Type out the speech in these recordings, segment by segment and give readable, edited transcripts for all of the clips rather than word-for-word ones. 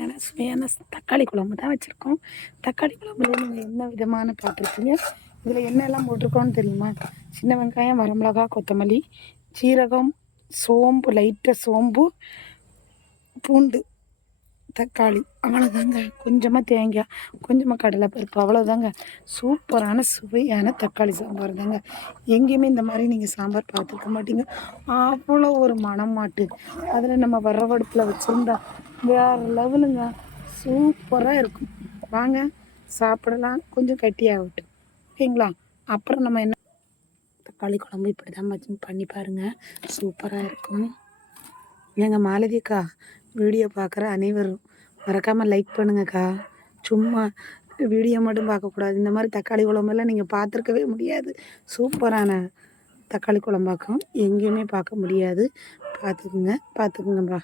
ஏன்னா சுவையான தக்காளி குழம்பு தான் வச்சுருக்கோம். தக்காளி குழம்புல நீங்கள் என்ன விதமான பார்த்துருக்கீங்க. இதில் என்னெல்லாம் போட்டிருக்கோன்னு தெரியுமா? சின்ன வெங்காயம், வரமிளகா, கொத்தமல்லி, சீரகம், சோம்பு, லைட்டாக சோம்பு, பூண்டு, தக்காளி, அவ்வளோதாங்க. கொஞ்சமாக தேங்காய், கொஞ்சமாக கடலைப்பருப்பு, அவ்வளோதாங்க. சூப்பரான சுவையான தக்காளி சாம்பார் தாங்க. எங்கேயுமே இந்த மாதிரி நீங்கள் சாம்பார் பார்த்துருக்க மாட்டீங்க. அவ்வளோ ஒரு மனம் மாட்டு. அதில் நம்ம வரவடுப்பில் வச்சுருந்தா வேறு லெவலுங்க. சூப்பராக இருக்கும். வாங்க சாப்பிடலாம். கொஞ்சம் கட்டியாகட்டும், ஓகேங்களா? அப்புறம் நம்ம என்ன தக்காளி குழம்பு இப்படி தான் பண்ணி பாருங்கள். சூப்பராக இருக்கும். ஏங்க மாலதிக்கா, வீடியோ பார்க்குற அனைவரும் மறக்காமல் லைக் பண்ணுங்கக்கா. சும்மா வீடியோ மட்டும் பார்க்கக்கூடாது. இந்த மாதிரி தக்காளி குழம்பெல்லாம் நீங்கள் பார்த்துருக்கவே முடியாது. சூப்பரான தக்காளி குழம்பாக்கும் எங்கேயுமே பார்க்க முடியாது. பார்த்துக்குங்கப்பா,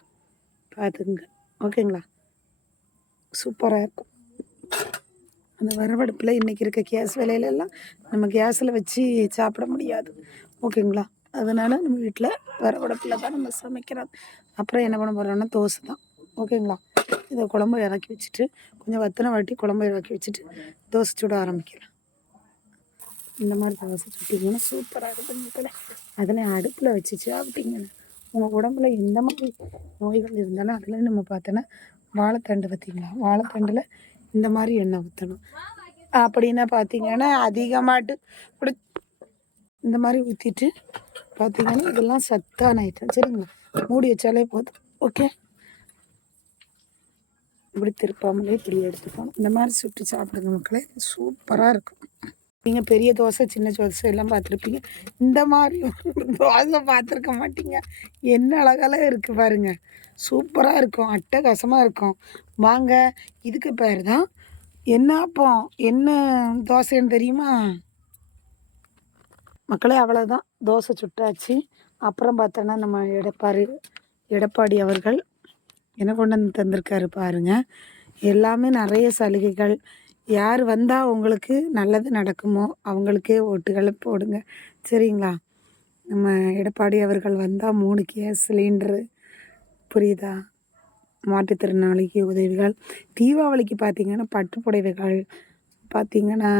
பார்த்துக்குங்க, ஓகேங்களா? சூப்பராக இருக்கும். அந்த வரவடுப்பில் இன்றைக்கி இருக்க கேஸ் விலையிலெல்லாம் நம்ம கேஸில் வச்சு சாப்பிட முடியாது, ஓகேங்களா? அதனால் நம்ம வீட்டில் வரவடுப்பில் தான் நம்ம சமைக்கிறோம். அப்புறம் என்ன பண்ண போகிறோம்னா தோசை தான், ஓகேங்களா? இதை குழம்பு இறக்கி வச்சுட்டு கொஞ்சம் வத்தின வாட்டி குழம்பு இறக்கி வச்சுட்டு தோசை சுட ஆரம்பிக்கலாம். இந்த மாதிரி தோசை சுட்டிங்கன்னா சூப்பராக இருக்குங்க. அதில் அடுப்பில் வச்சு சாப்பிட்டீங்கன்னு உங்கள் உடம்புல எந்த மாதிரி நோய்கள் இருந்தாலும் அதில் நம்ம பார்த்தோன்னா வாழைத்தண்டு பார்த்திங்களா, வாழைத்தண்டில் இந்த மாதிரி எண்ணெய் ஊற்றணும். அப்படின்னா பார்த்தீங்கன்னா அதிகமாட்டு இப்படி இந்த மாதிரி ஊற்றிட்டு பார்த்தீங்கன்னா இதெல்லாம் சத்தான ஐட்டம், சரிங்களா? மூடி வச்சாலே போதும், ஓகே? இப்படி திருப்பாமலே இப்படி எடுத்துக்கணும். இந்த மாதிரி சுட்டு சாப்பிடுங்க மக்களே, சூப்பராக இருக்கும். நீங்கள் பெரிய தோசை சின்ன தோசை எல்லாம் பார்த்துருப்பீங்க. இந்த மாதிரி தோசை பார்த்துருக்க மாட்டீங்க. என்ன அழகாலாம் இருக்குது பாருங்கள். சூப்பராக இருக்கும், அட்டகாசமாக இருக்கும். வாங்க, இதுக்கு பேர் தான் என்ன அப்பம், என்ன தோசைன்னு தெரியுமா மக்களே? அவ்வளோதான், தோசை சுட்டாச்சு. அப்புறம் பார்த்தோன்னா நம்ம எடப்பாடி அவர்கள் என்ன கொண்டு வந்து தந்திருக்காரு பாருங்கள். எல்லாமே நிறைய சலுகைகள். யார் வந்தால் உங்களுக்கு நல்லது நடக்குமோ அவங்களுக்கே ஓட்டுகளை போடுங்க, சரிங்களா? நம்ம எடப்பாடி அவர்கள் வந்தால் 3 கேஸ் சிலிண்டரு, புரியுதா? மாற்றுத்திறனாளிக்கு உதவிகள், தீபாவளிக்கு பார்த்திங்கன்னா பட்டு புடவைகள், பார்த்திங்கன்னா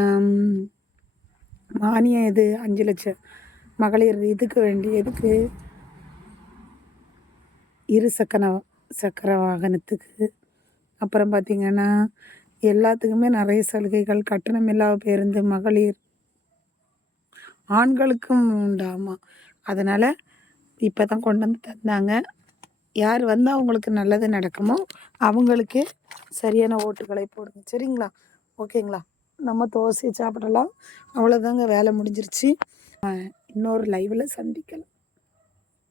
மானியம் இது 5 லட்சம் மகளிர் இதுக்கு வேண்டி எதுக்கு சக்கர வாகனத்துக்கு. அப்புறம் பார்த்திங்கன்னா எல்லாத்துக்குமே நிறைய சலுகைகள். கட்டணமில்லா பேருந்து மகளிர் ஆண்களுக்கும் உண்டாமா. அதனால் இப்போ தான் கொண்டு வந்து தந்தாங்க. யார் வந்தால் அவங்களுக்கு நல்லது நடக்குமோ அவங்களுக்கே சரியான ஓட்டுகளை போடுங்க, சரிங்களா? ஓகேங்களா? நம்ம தோசை சாப்பிடலாம். அவ்வளோதாங்க, வேலை முடிஞ்சிருச்சு. இன்னொரு லைவில் சந்திக்கலாம்.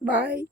பாய்.